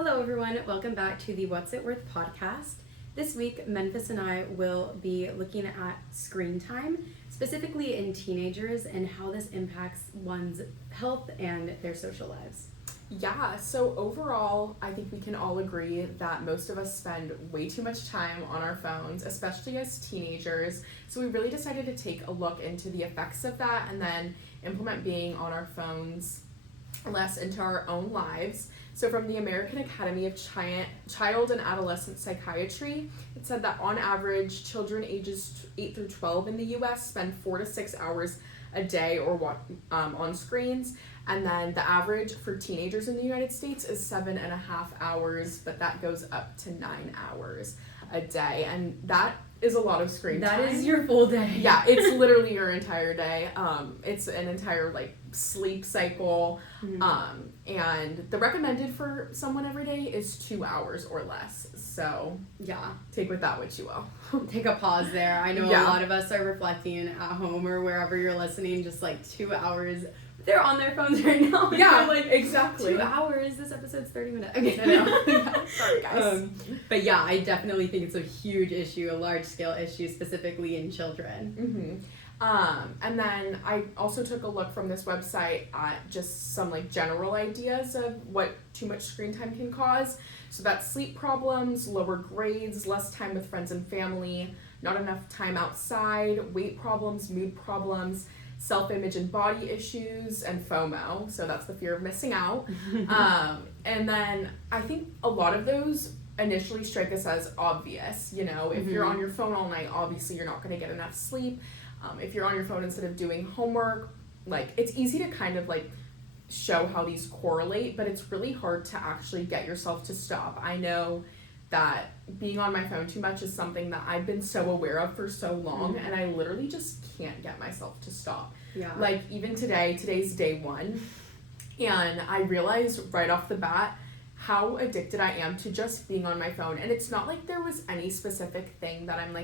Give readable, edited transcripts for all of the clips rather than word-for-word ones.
Hello, everyone. Welcome back to the What's It Worth podcast. This week, Memphis and I will be looking at screen time, specifically in teenagers, and how this impacts one's health and their social lives. Yeah, so overall, I think we can all agree that most of us spend way too much time on our phones, especially as teenagers. So we really decided to take a look into the effects of that and then implement being on our phones less into our own lives. So from the American Academy of Child and Adolescent Psychiatry, it said that on average, children ages 8 through 12 in the U.S. spend 4 to 6 hours a day on screens. And then the average for teenagers in the United States is 7.5 hours, but that goes up to 9 hours a day. And that is a lot of screen time. That is your full day. Yeah, it's literally your entire day. It's an entire sleep cycle. And the recommended for someone every day is 2 hours or less. So yeah, take with that what you will. Take a pause there. I know a lot of us are reflecting at home or wherever you're listening, just 2 hours. They're on their phones right now. Yeah, exactly. 2 hours. This episode's 30 minutes. Okay, I know. Sorry, guys. But yeah, I definitely think it's a huge issue, a large-scale issue, specifically in children. And then I also took a look from this website at just some general ideas of what too much screen time can cause. So that's sleep problems, lower grades, less time with friends and family, not enough time outside, weight problems, mood problems, self-image and body issues, and FOMO, so that's the fear of missing out. And then I think a lot of those initially strike us as obvious. If you're on your phone all night, obviously you're not going to get enough sleep. If you're on your phone instead of doing homework, it's easy to kind of show how these correlate, but it's really hard to actually get yourself to stop. I know that being on my phone too much is something that I've been so aware of for so long, and I literally just can't get myself to stop. Yeah. Even today's day one, and I realized right off the bat how addicted I am to just being on my phone. And it's not like there was any specific thing that I'm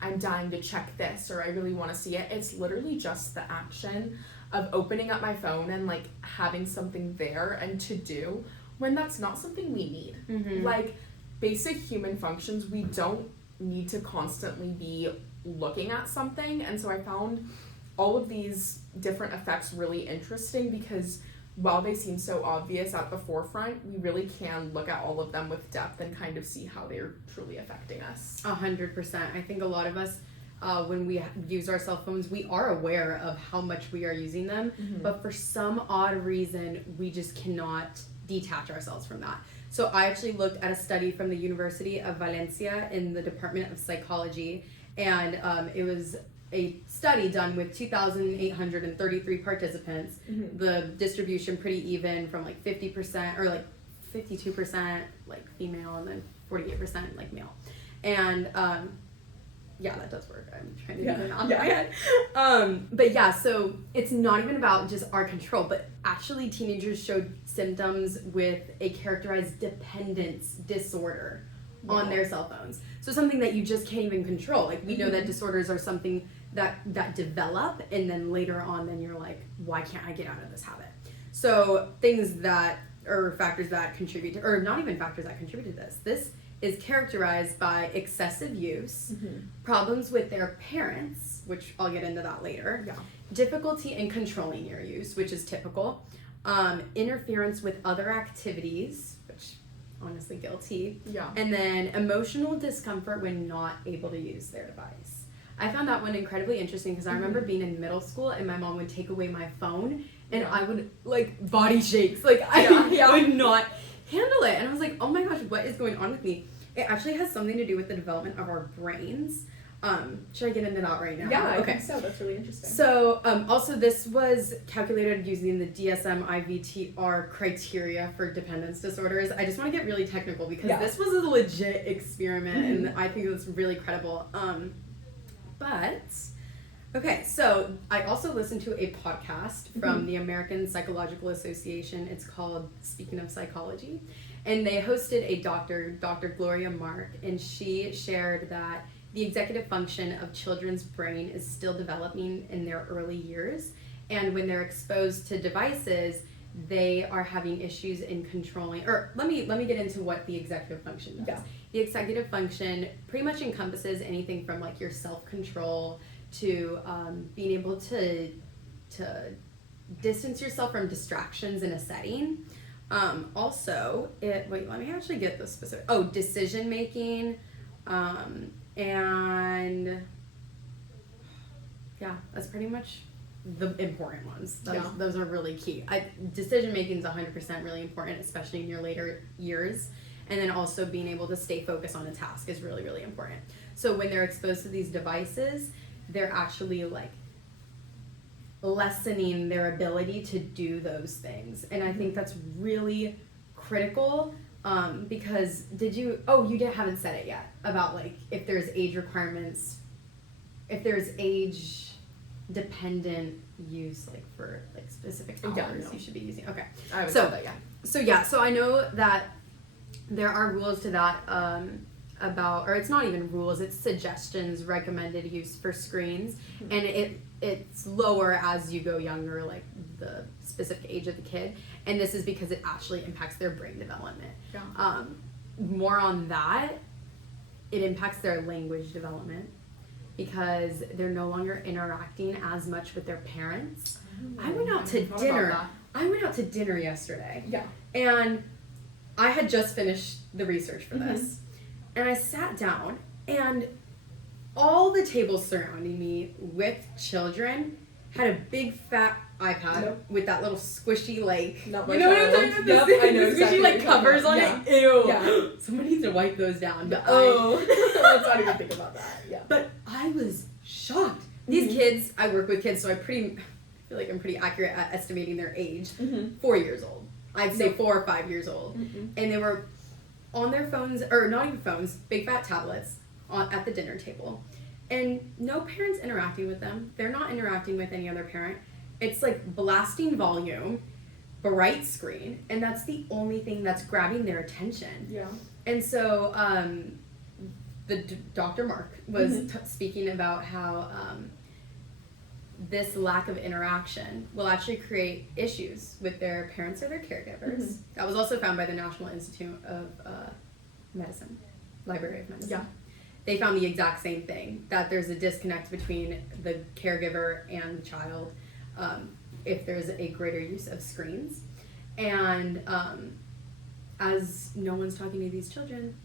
I'm dying to check this or I really want to see it. It's literally just the action of opening up my phone and having something there and to do when that's not something we need. Basic human functions, we don't need to constantly be looking at something. And so I found all of these different effects really interesting because while they seem so obvious at the forefront, we really can look at all of them with depth and kind of see how they're truly affecting us. 100%. I think a lot of us, when we use our cell phones, we are aware of how much we are using them, but for some odd reason, we just cannot detach ourselves from that. So I actually looked at a study from the University of Valencia in the Department of Psychology, and it was a study done with 2,833 participants. The distribution pretty even from 50% or 52% female and then 48% male. And yeah, that does work. I'm trying to do it on my head. But yeah, so it's not even about just our control, but actually teenagers showed symptoms with a characterized dependence disorder on their cell phones. So something that you just can't even control. We know that disorders are something that develop, and then later on, then you're why can't I get out of this habit? So things that, or factors that contribute to, or not even factors that contribute to this is characterized by excessive use, problems with their parents, which I'll get into that later, difficulty in controlling your use, which is typical, interference with other activities, which honestly guilty, and then emotional discomfort when not able to use their device. I found that one incredibly interesting because I remember being in middle school and my mom would take away my phone and I would body shakes, I would not handle it, and I was oh my gosh, what is going on with me? It actually has something to do with the development of our brains. Should I get into that right now? Yeah, okay. I think so. That's really interesting. So, also this was calculated using the DSM-IVTR criteria for dependence disorders. I just want to get really technical because this was a legit experiment and I think it's really credible. Okay, so I also listened to a podcast from the American Psychological Association. It's called Speaking of Psychology. And they hosted a Dr. Gloria Mark, and she shared that the executive function of children's brain is still developing in their early years. And when they're exposed to devices, they are having issues in controlling, or let me get into what the executive function does. Yeah. The executive function pretty much encompasses anything from like your self-control to being able to distance yourself from distractions in a setting. Also, let me actually get the specific. Oh, decision making, and yeah, that's pretty much the important ones. Those are really key. Decision making is 100% really important, especially in your later years. And then also being able to stay focused on a task is really, really important. So when they're exposed to these devices, they're actually like lessening their ability to do those things. And I think that's really critical, because haven't said it yet about like if there's age requirements, if there's age dependent use like for like specific hours you should be using. Okay. I haven't said that yet. So I know that there are rules to that about, or it's not even rules, it's suggestions, recommended use for screens, and it's lower as you go younger, like the specific age of the kid, and this is because it actually impacts their brain development. Yeah. More on that, it impacts their language development because they're no longer interacting as much with their parents. I went out to dinner yesterday. Yeah. And I had just finished the research for this. And I sat down, and all the tables surrounding me with children had a big fat iPad with that little squishy, like, Not you know what I'm talking about? The I know squishy, exactly like, covers on it. Ew. Yeah. Someone needs to wipe those down. But let's not even think about that. Yeah. But I was shocked. These kids, I work with kids, so I feel like I'm pretty accurate at estimating their age. 4 years old. I'd say 4 or 5 years old. And they were on their phones, or not even phones, big fat tablets at the dinner table. And no parent's interacting with them. They're not interacting with any other parent. It's like blasting volume, bright screen, and that's the only thing that's grabbing their attention. Yeah. And so Dr. Mark was speaking about how this lack of interaction will actually create issues with their parents or their caregivers. That was also found by the National Institute of Medicine, Library of Medicine. Yeah. They found the exact same thing, that there's a disconnect between the caregiver and the child if there's a greater use of screens. And as no one's talking to these children,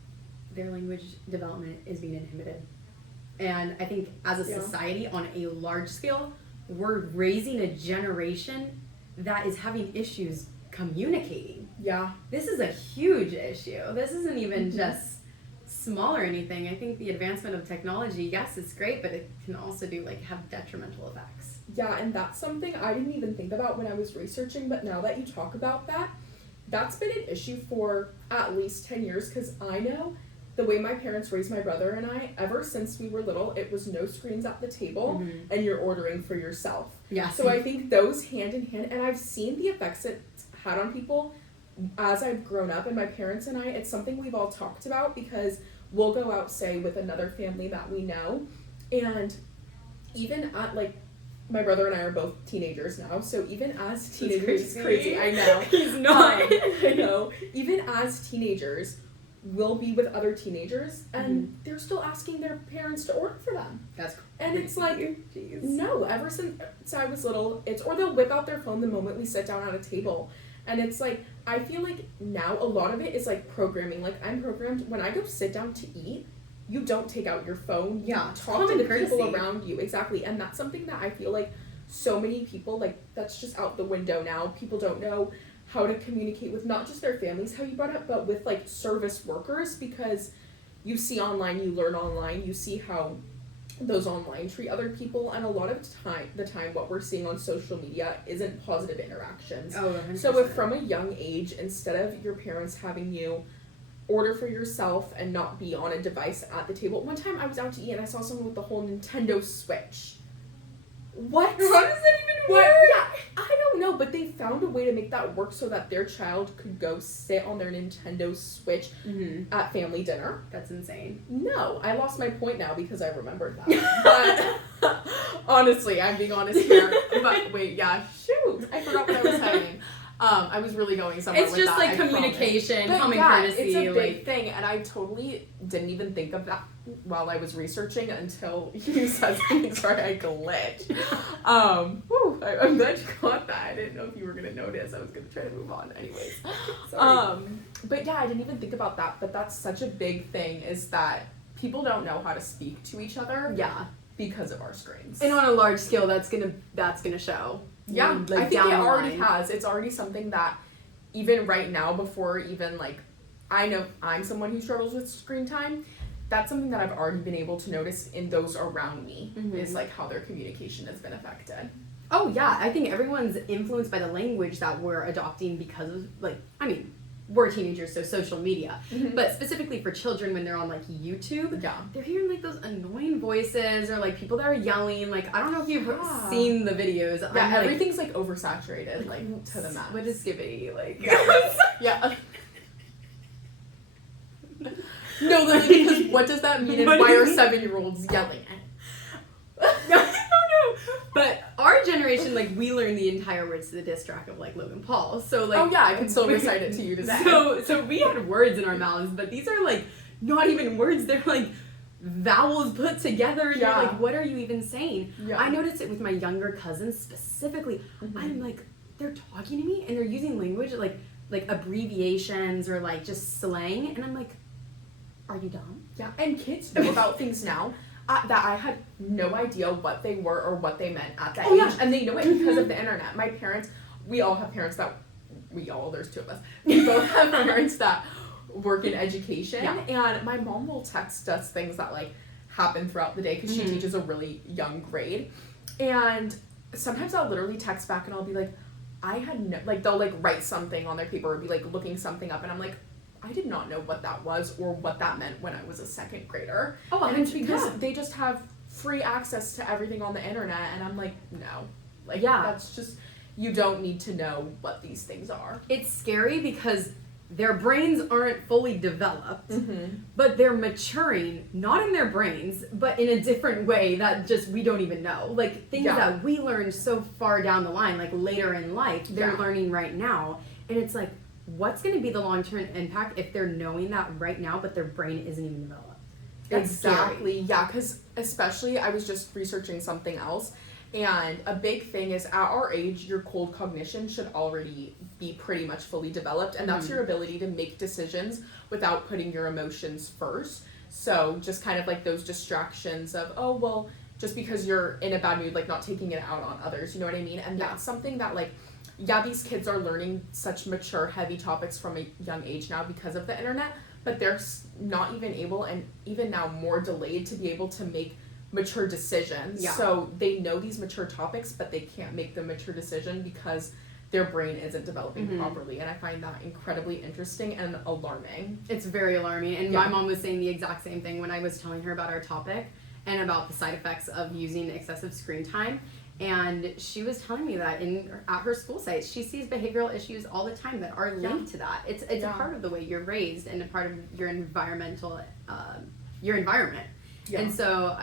their language development is being inhibited. And I think as a society on a large scale, we're raising a generation that is having issues communicating. Yeah. This is a huge issue. This isn't even just small or anything. I think the advancement of technology, yes, it's great, but it can also have detrimental effects. Yeah, and that's something I didn't even think about when I was researching, but now that you talk about that, that's been an issue for at least 10 years, because I know the way my parents raised my brother and I, ever since we were little, it was no screens at the table, and you're ordering for yourself. Yeah. So I think those hand in hand, and I've seen the effects it's had on people as I've grown up, and my parents and I, it's something we've all talked about, because we'll go out, say, with another family that we know, and even at, my brother and I are both teenagers now, so even as teenagers, it's crazy, I know. He's not. I know. Even as teenagers, we'll be with other teenagers, and they're still asking their parents to order for them. That's and crazy. it's like, jeez. No, ever since I was little, or they'll whip out their phone the moment we sit down at a table. And it's I feel like now a lot of it is programming. I'm programmed, when I go sit down to eat, you don't take out your phone. You talk to the people around you. Exactly. And that's something that I feel like so many people, that's just out the window now. People don't know how to communicate with not just their families, how you brought up, but with service workers, because you see online, you learn online, you see how those online treat other people, and a lot of the time what we're seeing on social media isn't positive interactions. Oh, 100%. So if from a young age, instead of your parents having you order for yourself and not be on a device at the table, one time I was out to eat and I saw someone with the whole Nintendo Switch. What? How does that even work? Yeah, I don't know, but they found a way to make that work so that their child could go sit on their Nintendo Switch at family dinner. That's insane. No, I lost my point now because I remembered that. But honestly, I'm being honest here. But wait, yeah, shoot, I forgot what I was saying. I was really going somewhere It's with just that, like I communication, promise. common But courtesy. it's a big like, thing, and I totally didn't even think of that while I was researching until you said something. Sorry, I glitched. I'm glad you caught that. I didn't know if you were gonna notice. I was gonna try to move on, anyways. Sorry. But yeah, I didn't even think about that. But that's such a big thing, is that people don't know how to speak to each other yeah. because of our screens. And on a large scale, that's gonna show. Yeah, Like, I think down it the already line. has. It's already something that even right now, before even like, I know I'm someone who struggles with screen time. That's something that I've already been able to notice in those around me, is like how their communication has been affected. Oh yeah, I think everyone's influenced by the language that we're adopting because of, like, I mean, we're teenagers, so social media. But specifically for children, when they're on like YouTube, Yeah. they're hearing like those annoying voices or like people that are yelling. Like, I don't know if you've Yeah. seen the videos. Yeah, I'm, like, everything's like oversaturated, like to the max. What is Skibbity? Like, Yeah. No, literally, because what does that mean, and What why are is- 7-year-olds yelling at it? I don't know. But our generation, like, we learned the entire words to the diss track of like Logan Paul. So like, Oh yeah, I can still recite it to you today. So we had words in our mouths, but these are like not even words. They're like vowels put together. And Yeah. you're like, what are you even saying? Yeah. I noticed it with my younger cousins specifically. I'm like, they're talking to me and they're using language like abbreviations or like just slang, and I'm like, are you dumb? Yeah, and kids know about things now that I had no idea what they were or what they meant at that Oh, age. yeah. And they know it because of the internet. My parents, we all have parents that, there's 2 of us. We both have parents that work in education. Yeah. And my mom will text us things that like happen throughout the day because she teaches a really young grade. And sometimes I'll literally text back and I'll be like, I had no, like they'll like write something on their paper or be like looking something up, and I'm like, I did not know what that was or what that meant when I was a 2nd grader. Oh, And it's because yeah. they just have free access to everything on the internet, and I'm like, no. Like, Yeah. that's just, you don't need to know what these things are. It's scary because their brains aren't fully developed, Mm-hmm. but they're maturing, not in their brains, but in a different way that just we don't even know. Like, things Yeah. that we learned so far down the line, like later in life, they're Yeah. learning right now. And it's like, what's going to be the long-term impact if they're knowing that right now, but their brain isn't even developed? That's Exactly. Yeah, because especially I was just researching something else, and a big thing is at our age, your cold cognition should already be pretty much fully developed, and that's your ability to make decisions withaut putting your emotions first. So just kind of like those distractions of, oh, well, just because you're in a bad mood, like not taking it out on others, you know what I mean? And Yeah. that's something that like, yeah, these kids are learning such mature, heavy topics from a young age now because of the internet, but they're not even able, and even now more delayed, to be able to make mature decisions. Yeah. So they know these mature topics, but they can't make the mature decision because their brain isn't developing properly. And I find that incredibly interesting and alarming. It's very alarming. And Yeah. my mom was saying the exact same thing when I was telling her about our topic and about the side effects of using excessive screen time. And she was telling me that at her school site, she sees behavioral issues all the time that are linked to that. It's a part of the way you're raised and a part of your environmental, your environment. Yeah. And so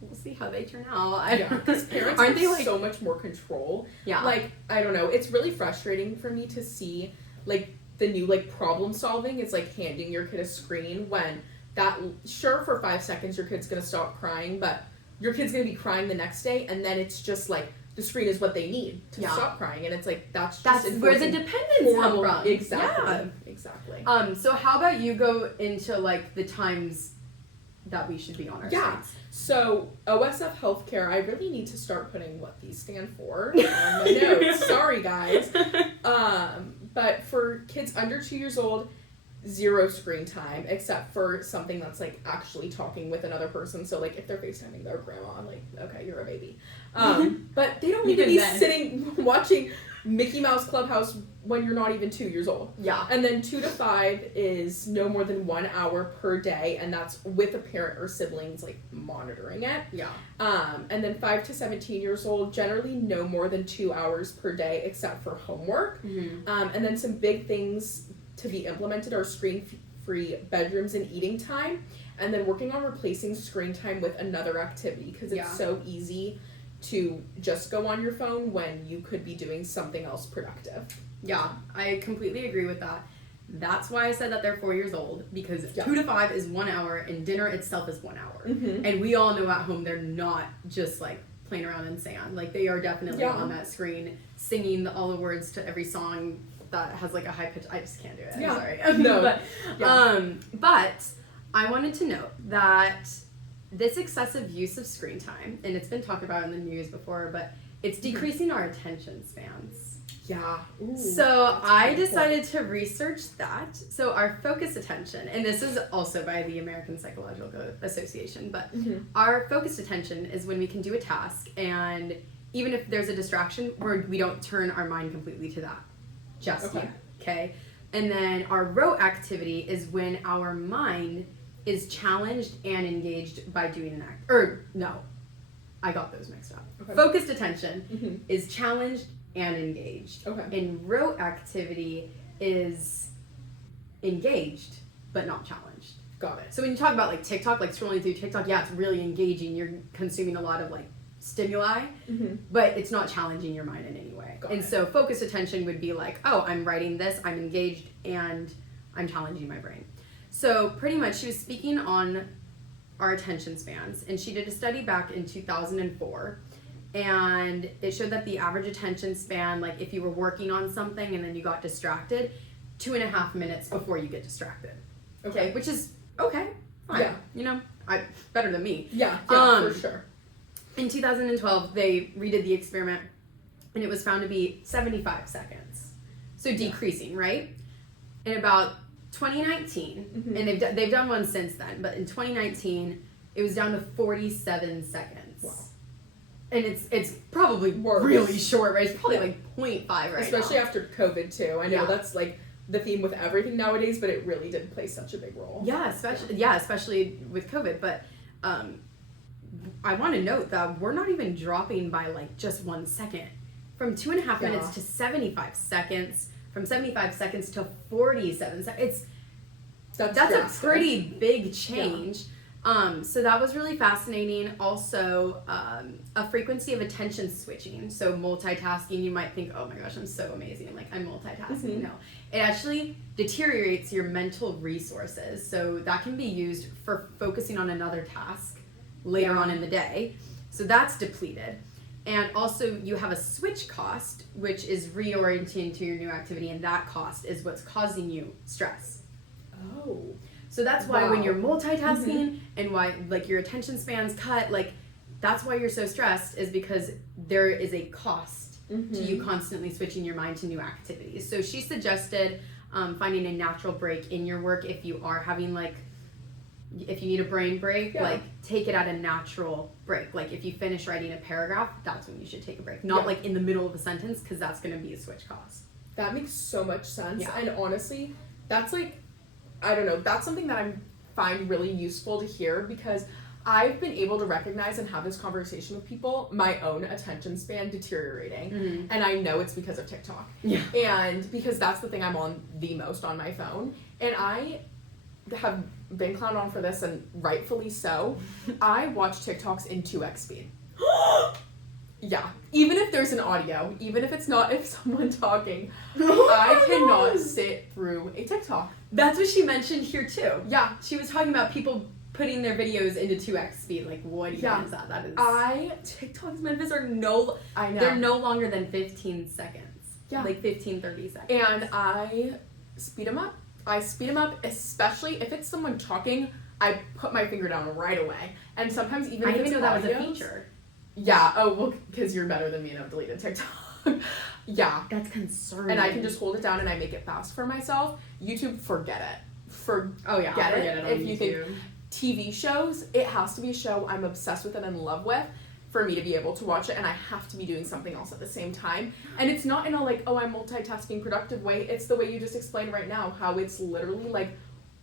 we'll see how they turn out. Because parents aren't have they like so much more control. Yeah. Like, I don't know, it's really frustrating for me to see like the new like problem solving is like handing your kid a screen when that, sure, for 5 seconds your kid's gonna stop crying, but your kid's gonna be crying the next day, and then it's just like the screen is what they need to stop crying, and it's like that's where the enforcing dependence come formal- from. Exactly. Yeah. Exactly. So how about you go into like the times that we should be on our Yeah. screens? So OSF Healthcare, I really need to start putting what these stand for on my notes. Sorry, guys. But for kids under 2 years old, 0 screen time, except for something that's like actually talking with another person. So like if they're FaceTiming their grandma, I'm like, okay, you're a baby. But they don't need to Even be then. sitting watching Mickey Mouse Clubhouse when you're not even 2 years old. Yeah. And then 2 to 5 is no more than 1 hour per day, and that's with a parent or siblings like monitoring it. Yeah. And then 5 to 17 years old, generally no more than 2 hours per day except for homework. And then some big things to be implemented are screen-free bedrooms and eating time, and then working on replacing screen time with another activity, because it's so easy to just go on your phone when you could be doing something else productive. Yeah, I completely agree with that. That's why I said that they're 4 years old, because Yeah. 2 to 5 is 1 hour and dinner itself is 1 hour. Mm-hmm. And we all know at home they're not just like playing around in sand. Like they are definitely Yeah. on that screen singing all the words to every song that has like a high pitch. I just can't do it. I'm Yeah. sorry. No. But I wanted to note that this excessive use of screen time, and it's been talked about in the news before, but it's decreasing our attention spans. Yeah. Ooh, So that's a I good point. decided to research that. So our focused attention, and this is also by the American Psychological Association, but Mhm. our focused attention is when we can do a task, and even if there's a distraction, we don't turn our mind completely to that just Okay. yet. Okay. And then our rote activity is when our mind is challenged and engaged by doing an act. Or no, I got those mixed up. Okay. Focused attention Mhm. is challenged and engaged. Okay. And rote activity is engaged but not challenged. Got it. So when you talk about like TikTok, like scrolling through TikTok, yeah, it's really engaging. You're consuming a lot of like stimuli, Mm-hmm. but it's not challenging your mind in any way. Got And it. so focused attention would be like, oh, I'm writing this, I'm engaged, and I'm challenging my brain. So pretty much she was speaking on our attention spans, and she did a study back in 2004, and it showed that the average attention span, like if you were working on something and then you got distracted, 2.5 minutes before you get distracted. Okay, which is okay, fine. Yeah. You know, better than me. Yeah, Um, for sure. In 2012, they redid the experiment, and it was found to be 75 seconds. So decreasing, right? In about 2019, Mhm. and they've done one since then, but in 2019, it was down to 47 seconds. Wow. And it's probably Worse. really short, right? It's probably Yeah. like 0.5 right Especially now. after COVID too. I know Yeah. that's like the theme with everything nowadays, but it really did play such a big role. Yeah, especially with COVID, but I want to note that we're not even dropping by like just 1 second. From 2.5 Yeah. minutes to 75 seconds, from 75 seconds to 47 seconds. That's a drastic. pretty big change. So that was really fascinating. Also, a frequency of attention switching. So multitasking, you might think, oh my gosh, I'm so amazing. Like I'm multitasking. Mhm. No, it actually deteriorates your mental resources. So that can be used for focusing on another task later on in the day. So that's depleted. And also you have a switch cost, which is reorienting to your new activity, and that cost is what's causing you stress. Oh. So that's why when Wow. you're multitasking and why like your attention spans cut, like that's why you're so stressed, is because there is a cost to you constantly switching your mind to new activities. So she suggested finding a natural break in your work if you are having like, if you need a brain break, Yeah. like take it at a natural break. Like if you finish writing a paragraph, that's when you should take a break. Not Yeah. like in the middle of a sentence, because that's going to be a switch cost. That makes so much sense. Yeah. And honestly, that's like, I don't know, that's something that I find really useful to hear, because I've been able to recognize and have this conversation with people, my own attention span deteriorating. And I know it's because of TikTok. Yeah. And because that's the thing I'm on the most on my phone. And I have been clowned on for this, and rightfully so. I watch TikToks in 2x speed. Yeah. Even if there's an audio, even if it's not if someone talking, I cannot sit through a TikTok. That's what she mentioned here too. Yeah. She was talking about people putting their videos into 2x speed. Like, what even Yeah. is that? That is I TikTok's Memphis are know. they're no longer than 15 seconds. Yeah. Like 15, 30 seconds. And I speed them up. I speed them up, especially if it's someone talking. I put my finger down right away. And sometimes even I if didn't it's even know that was a audios- feature. Yeah. Oh well, because you're better than me and I've deleted TikTok. Yeah. That's concerning. And I can just hold it down and I make it fast for myself. YouTube, forget it. Oh yeah, get forget it on if you think- YouTube. TV shows, it has to be a show I'm obsessed with and in love with for me to be able to watch it, and I have to be doing something else at the same time. And it's not in a like, oh, I'm multitasking productive way. It's the way you just explained right now, how it's literally like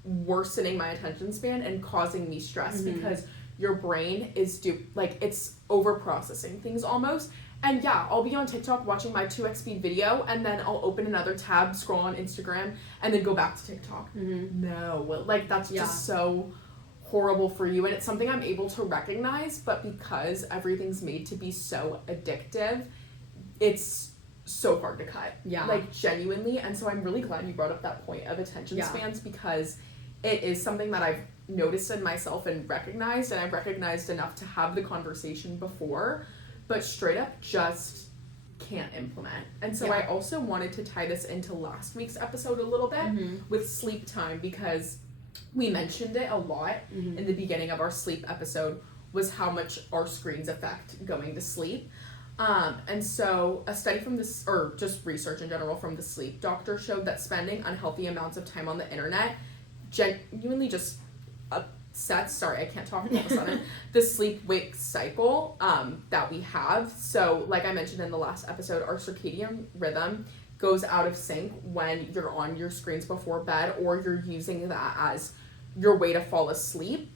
worsening my attention span and causing me stress because your brain is it's over processing things almost. And yeah, I'll be on TikTok watching my 2x speed video, and then I'll open another tab, scroll on Instagram, and then go back to TikTok. No, like that's Yeah. just so horrible for you, and it's something I'm able to recognize, but because everything's made to be so addictive, it's so hard to cut. Yeah. Like, genuinely. And so I'm really glad you brought up that point of attention spans, because it is something that I've noticed in myself and recognized, and I've recognized enough to have the conversation before, but straight up just can't implement. And so I also wanted to tie this into last week's episode a little bit with sleep time, because we mentioned it a lot in the beginning of our sleep episode, was how much our screens affect going to sleep. And so a study from this, or just research in general from the sleep doctor, showed that spending unhealthy amounts of time on the internet genuinely just upsets, sorry, I can't talk all of a sudden, the sleep-wake cycle that we have. So like I mentioned in the last episode, our circadian rhythm goes out of sync when you're on your screens before bed, or you're using that as your way to fall asleep.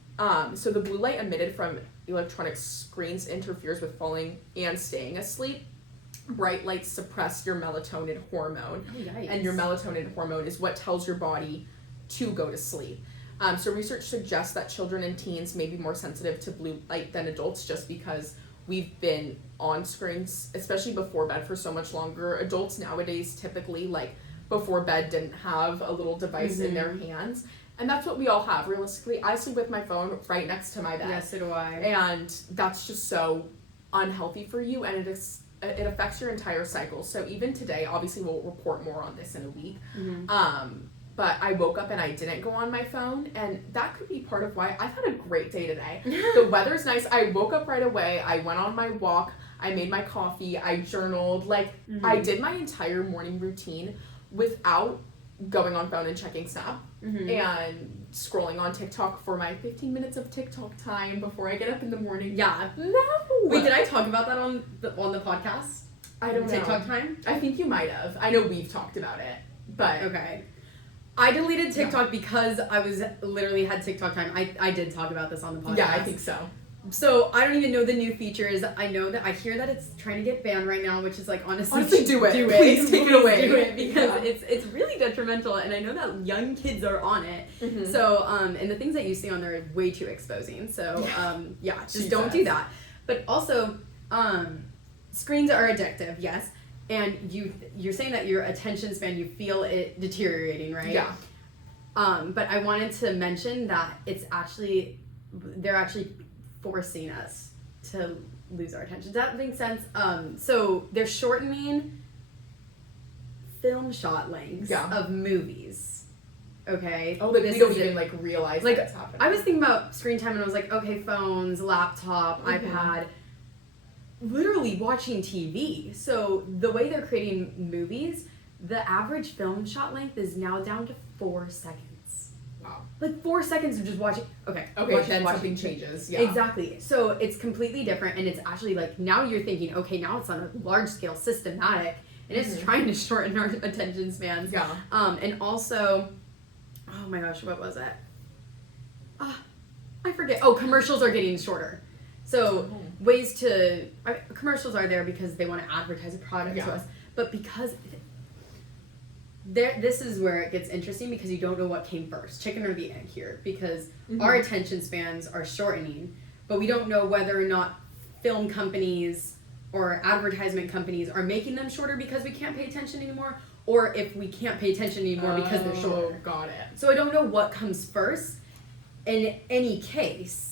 So the blue light emitted from electronic screens interferes with falling and staying asleep. Bright lights suppress your melatonin hormone. Oh, yikes. And your melatonin hormone is what tells your body to go to sleep. So research suggests that children and teens may be more sensitive to blue light than adults, just because we've been on screens, especially before bed, for so much longer. Adults nowadays typically, like, before bed didn't have a little device in their hands. And that's what we all have, realistically. I sleep with my phone right next to my bed. Yes, so do I. And that's just so unhealthy for you, and it affects your entire cycle. So even today, obviously we'll report more on this in a week, but I woke up and I didn't go on my phone, and that could be part of why I've had a great day today. The weather's nice. I woke up right away. I went on my walk. I made my coffee. I journaled. Like, I did my entire morning routine without going on phone and checking Snap and scrolling on TikTok for my 15 minutes of TikTok time before I get up in the morning. Yeah. No. Wait, did I talk about that on the podcast? I don't know. TikTok time? I think you might have. I know we've talked about it, but Okay. I deleted TikTok because I was literally had TikTok time. I did talk about this on the podcast. yeah, I think so. So I don't even know the new features. I know that I hear that it's trying to get banned right now, which is like honestly do it. Please take it away. Do it, because it's really detrimental, and I know that young kids are on it. So and the things that you see on there are way too exposing. So just don't do that. But also screens are addictive, yes. And you're saying that your attention span, you feel it deteriorating, right? Yeah. But I wanted to mention that they're actually forcing us to lose our attention. Does that make sense? So they're shortening film shot lengths of movies. Okay. Oh, like we don't even like realize like that's happening. I was thinking about screen time, and I was like, okay, phones, laptop, iPad. Literally watching TV. So the way they're creating movies, the average film shot length is now down to 4 seconds. Wow. Like 4 seconds of just watching. Okay, then something changes. Yeah. Exactly. So it's completely different, and it's actually like now you're thinking, okay, now it's on a large scale, systematic, and it's trying to shorten our attention spans. Yeah. And also, oh my gosh, what was it? I forget. Oh, commercials are getting shorter. So ways to commercials are there because they want to advertise a product to us, but because this is where it gets interesting, because you don't know what came first, chicken or the egg here, because our attention spans are shortening, but we don't know whether or not film companies or advertisement companies are making them shorter because we can't pay attention anymore, or if we can't pay attention anymore because they're shorter. Got it. So I don't know what comes first. In any case,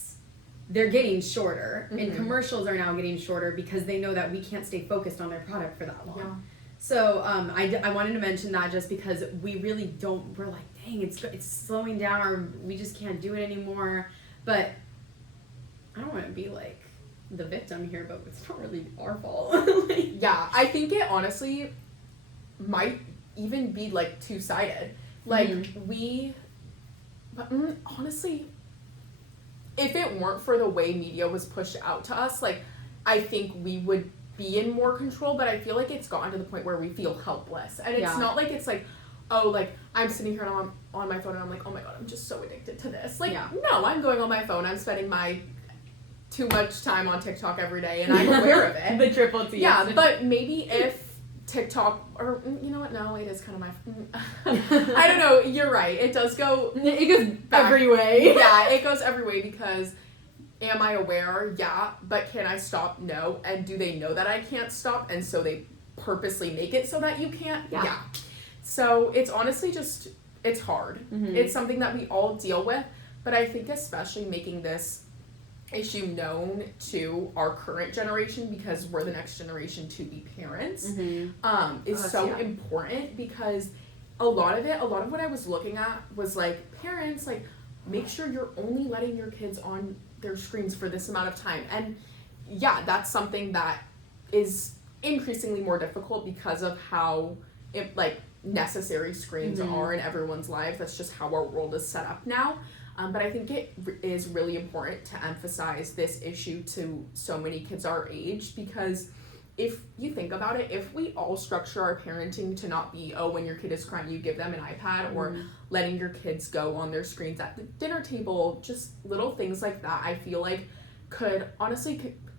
they're getting shorter, and commercials are now getting shorter because they know that we can't stay focused on their product for that long. Yeah. So I wanted to mention that just because we really don't, we're like, dang, it's slowing down, or we just can't do it anymore. But I don't want to be like the victim here, but it's not really our fault. Yeah, I think it honestly might even be like two-sided. Like honestly, if it weren't for the way media was pushed out to us, like, I think we would be in more control, but I feel like it's gotten to the point where we feel helpless. And it's not like it's like, oh, like, I'm sitting here and I'm on my phone and I'm like, oh my god, I'm just so addicted to this. Like, no, I'm going on my phone, I'm spending my too much time on TikTok every day, and I'm aware of it. The triple T. Yeah, but maybe if TikTok, or you know what? No, it is kind of my. I don't know. You're right. It does go. It goes every way. Yeah, it goes every way because. Am I aware? Yeah. But can I stop? No. And do they know that I can't stop? And so they purposely make it so that you can't? Yeah. So it's honestly just, it's hard. Mm-hmm. It's something that we all deal with. But I think especially making this issue known to our current generation, because we're the next generation to be parents, is so important, because a lot of what I was looking at was like, parents, like, make sure you're only letting your kids on their screens for this amount of time. And yeah, that's something that is increasingly more difficult because of how necessary screens are in everyone's life. That's just how our world is set up now. But I think it is really important to emphasize this issue to so many kids our age, because if you think about it, if we all structure our parenting to not be, oh, when your kid is crying, you give them an iPad, or letting your kids go on their screens at the dinner table, just little things like that, I feel like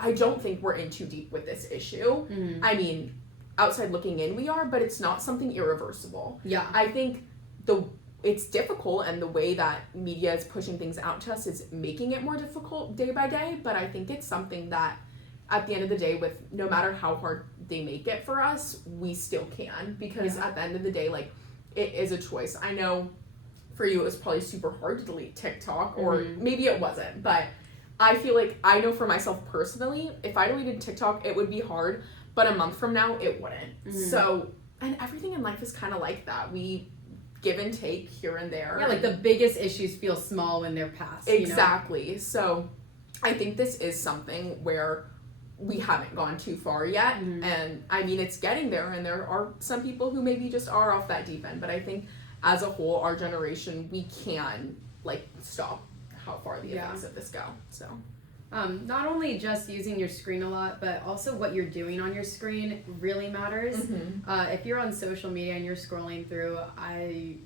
I don't think we're in too deep with this issue. I mean, outside looking in we are, but it's not something irreversible. Yeah. I think it's difficult, and the way that media is pushing things out to us is making it more difficult day by day, but I think it's something that at the end of the day, with no matter how hard they make it for us, we still can, because at the end of the day, like, it is a choice. I know for you it was probably super hard to delete TikTok, or maybe it wasn't, but I feel like I know for myself personally, if I deleted TikTok, it would be hard, but a month from now, it wouldn't. So, and everything in life is kind of like that. We give and take here and there. Yeah, like the biggest issues feel small when they're past. Exactly. You know? So I think this is something where we haven't gone too far yet. And I mean, it's getting there, and there are some people who maybe just are off that deep end. But I think as a whole, our generation, we can stop how far the effects of this go. So not only just using your screen a lot, but also what you're doing on your screen really matters. If you're on social media and you're scrolling through, I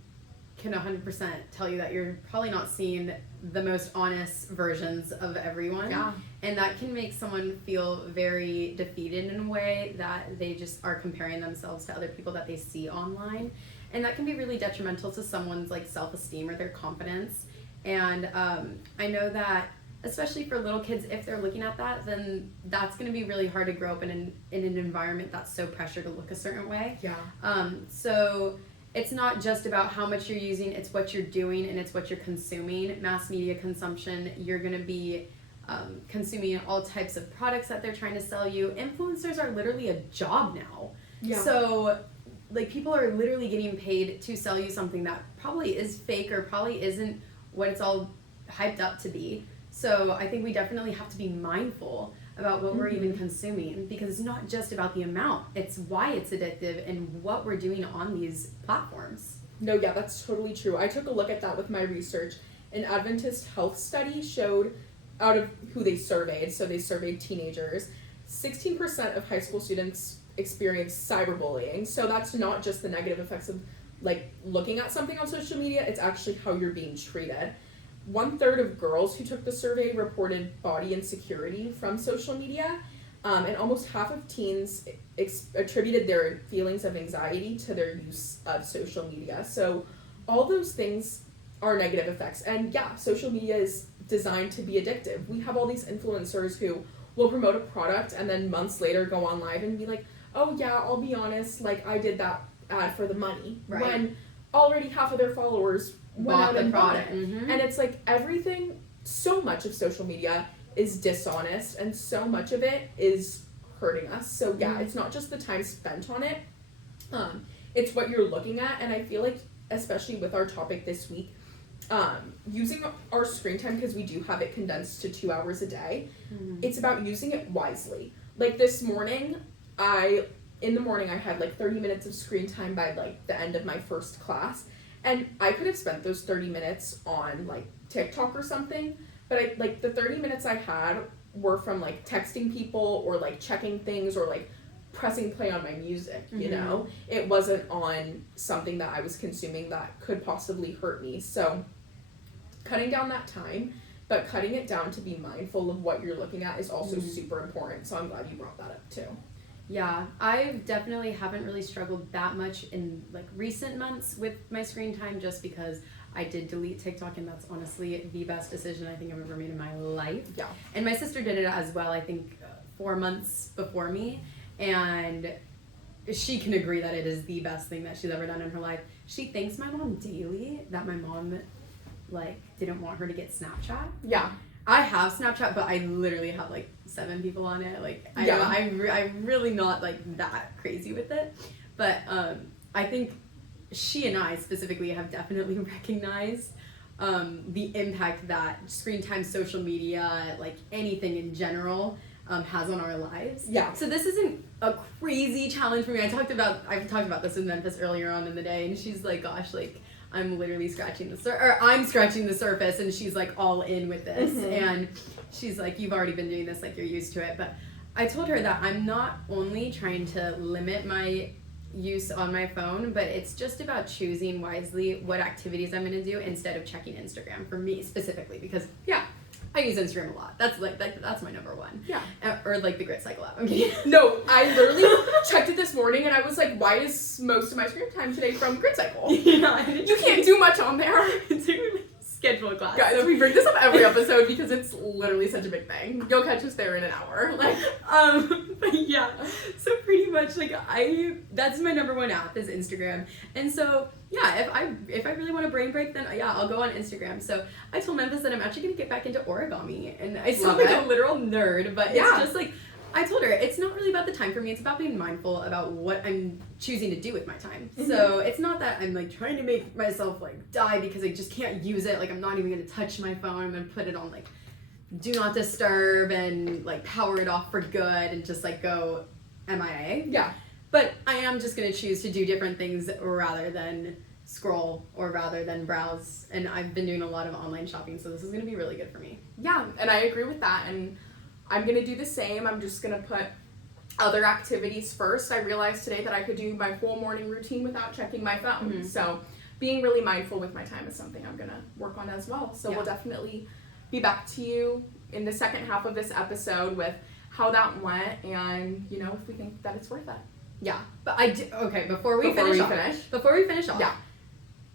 can 100% tell you that you're probably not seeing the most honest versions of everyone. Yeah. And that can make someone feel very defeated in a way that they just are comparing themselves to other people that they see online. And that can be really detrimental to someone's self-esteem or their confidence. And I know that especially for little kids, if they're looking at that, then that's going to be really hard to grow up in an environment that's so pressured to look a certain way. Yeah. So it's not just about how much you're using, it's what you're doing and it's what you're consuming. Mass media consumption, you're going to be consuming all types of products that they're trying to sell you. Influencers are literally a job now. Yeah. So people are literally getting paid to sell you something that probably is fake or probably isn't what it's all hyped up to be. So I think we definitely have to be mindful about what we're even consuming, because it's not just about the amount, it's why it's addictive and what we're doing on these platforms. No, yeah, that's totally true. I took a look at that with my research. An Adventist Health study showed, out of who they surveyed, so they surveyed teenagers, 16% of high school students experience cyberbullying. So that's not just the negative effects of looking at something on social media, it's actually how you're being treated. 1/3 of girls who took the survey reported body insecurity from social media, and almost half of teens attributed their feelings of anxiety to their use of social media. So all those things are negative effects. And yeah, social media is designed to be addictive. We have all these influencers who will promote a product and then months later go on live and be like, oh yeah, I'll be honest, I did that ad for the money. Right. When already half of their followers went out and bought it. Mm-hmm. And it's everything, so much of social media is dishonest and so much of it is hurting us. So yeah, it's not just the time spent on it, it's what you're looking at. And I feel like, especially with our topic this week, using our screen time, because we do have it condensed to 2 hours a day, it's about using it wisely. This morning, in the morning I had 30 minutes of screen time by the end of my first class. And I could have spent those 30 minutes on TikTok or something, but the 30 minutes I had were from texting people or checking things or pressing play on my music, you know? It wasn't on something that I was consuming that could possibly hurt me. So cutting down that time, but cutting it down to be mindful of what you're looking at is also super important. So I'm glad you brought that up too. Yeah, I definitely haven't really struggled that much in like recent months with my screen time, just because I did delete TikTok, and that's honestly the best decision I think I've ever made in my life. Yeah. And my sister did it as well, I think 4 months before me, and she can agree that it is the best thing that she's ever done in her life. She thanks my mom daily that my mom like didn't want her to get Snapchat. Yeah. I have Snapchat, but I literally have like 7 people on it. Like, I'm really not like that crazy with it. But I think she and I specifically have definitely recognized the impact that screen time, social media, like anything in general, has on our lives. Yeah. So this isn't a crazy challenge for me. I've talked about this with Memphis earlier on in the day, and she's like, "Gosh, like I'm literally scratching the surface," and she's like all in with this, and she's like, "You've already been doing this, like you're used to it." But I told her that I'm not only trying to limit my use on my phone, but it's just about choosing wisely what activities I'm going to do instead of checking Instagram, for me specifically, because I use Instagram a lot. That's that's my number one. Yeah. Or like the Grit Cycle app. I'm kidding. No, I literally checked it this morning and I was like, why is most of my screen time today from Grit Cycle? Yeah. You can't do much on there. It's a scheduled class. Guys, we bring this up every episode because it's literally such a big thing. You'll catch us there in an hour. Like, but yeah, so pretty much like that's my number one app is Instagram. And so yeah, if I really want a brain break, then I'll go on Instagram. So I told Memphis that I'm actually gonna get back into origami, and I sound like a literal nerd, but it's just like, I told her it's not really about the time for me, it's about being mindful about what I'm choosing to do with my time. So it's not that I'm like trying to make myself like die because I just can't use it. Like, I'm not even gonna touch my phone. I'm gonna put it on like do not disturb and like power it off for good and just like go MIA. yeah. But I am just gonna choose to do different things rather than scroll or rather than browse. And I've been doing a lot of online shopping, so this is gonna be really good for me. Yeah, and I agree with that. And I'm gonna do the same. I'm just gonna put other activities first. I realized today that I could do my whole morning routine without checking my phone. So being really mindful with my time is something I'm gonna work on as well. So we'll definitely be back to you in the second half of this episode with how that went and, you know, if we think that it's worth it. Yeah, but before we finish off,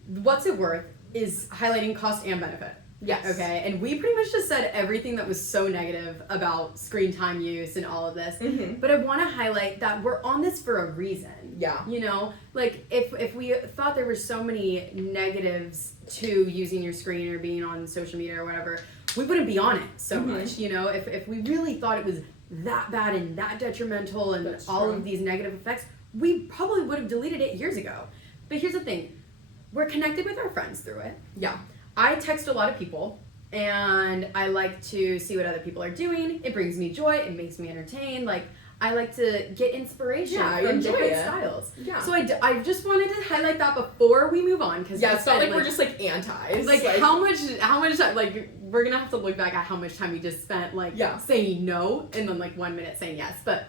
what's it worth is highlighting cost and benefit. Yes. Okay, and we pretty much just said everything that was so negative about screen time use and all of this. But I want to highlight that we're on this for a reason. Yeah. You know, like if we thought there were so many negatives to using your screen or being on social media or whatever, we wouldn't be on it so much. You know, if we really thought it was that bad and that detrimental and of these negative effects, we probably would have deleted it years ago. But here's the thing, we're connected with our friends through it. Yeah. I text a lot of people, and I like to see what other people are doing. It brings me joy. It makes me entertained. Like, I like to get inspiration from different styles. Yeah. So I just wanted to highlight that before we move on, because it's not like we're just like antis. Like how much time, like we're gonna have to look back at how much time we just spent like saying no and then like 1 minute saying yes. But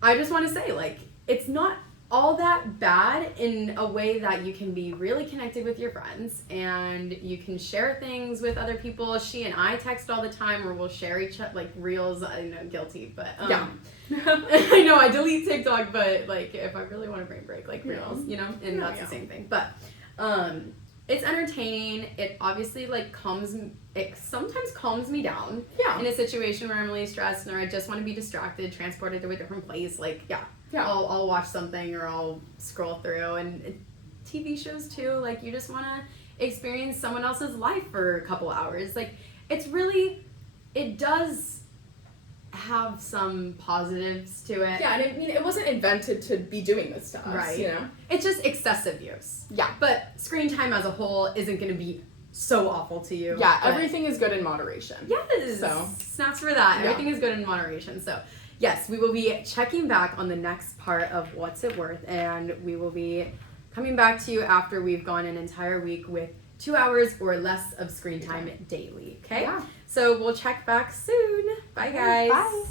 I just want to say, like, it's not all that bad in a way that you can be really connected with your friends and you can share things with other people. She and I text all the time, or we'll share each other like reels. I know, guilty, but I know I delete TikTok, but like if I really want a brain break, like reels, you know, and that's the same thing. But it's entertaining. It obviously like sometimes calms me down in a situation where I'm really stressed or I just want to be distracted, transported to a different place. Like I'll watch something or I'll scroll through. And TV shows too, like you just want to experience someone else's life for a couple hours. Like it does have some positives to it. Yeah, and I mean, it wasn't invented to be doing this to us, right? You know, it's just excessive use. Yeah, but screen time as a whole isn't going to be so awful to you. Yeah, everything is good in moderation. Yes. So snaps for that. Everything is good in moderation. So yes, we will be checking back on the next part of What's It Worth, and we will be coming back to you after we've gone an entire week with 2 hours or less of screen time daily. Okay. Yeah. So we'll check back soon. Bye, guys. Bye.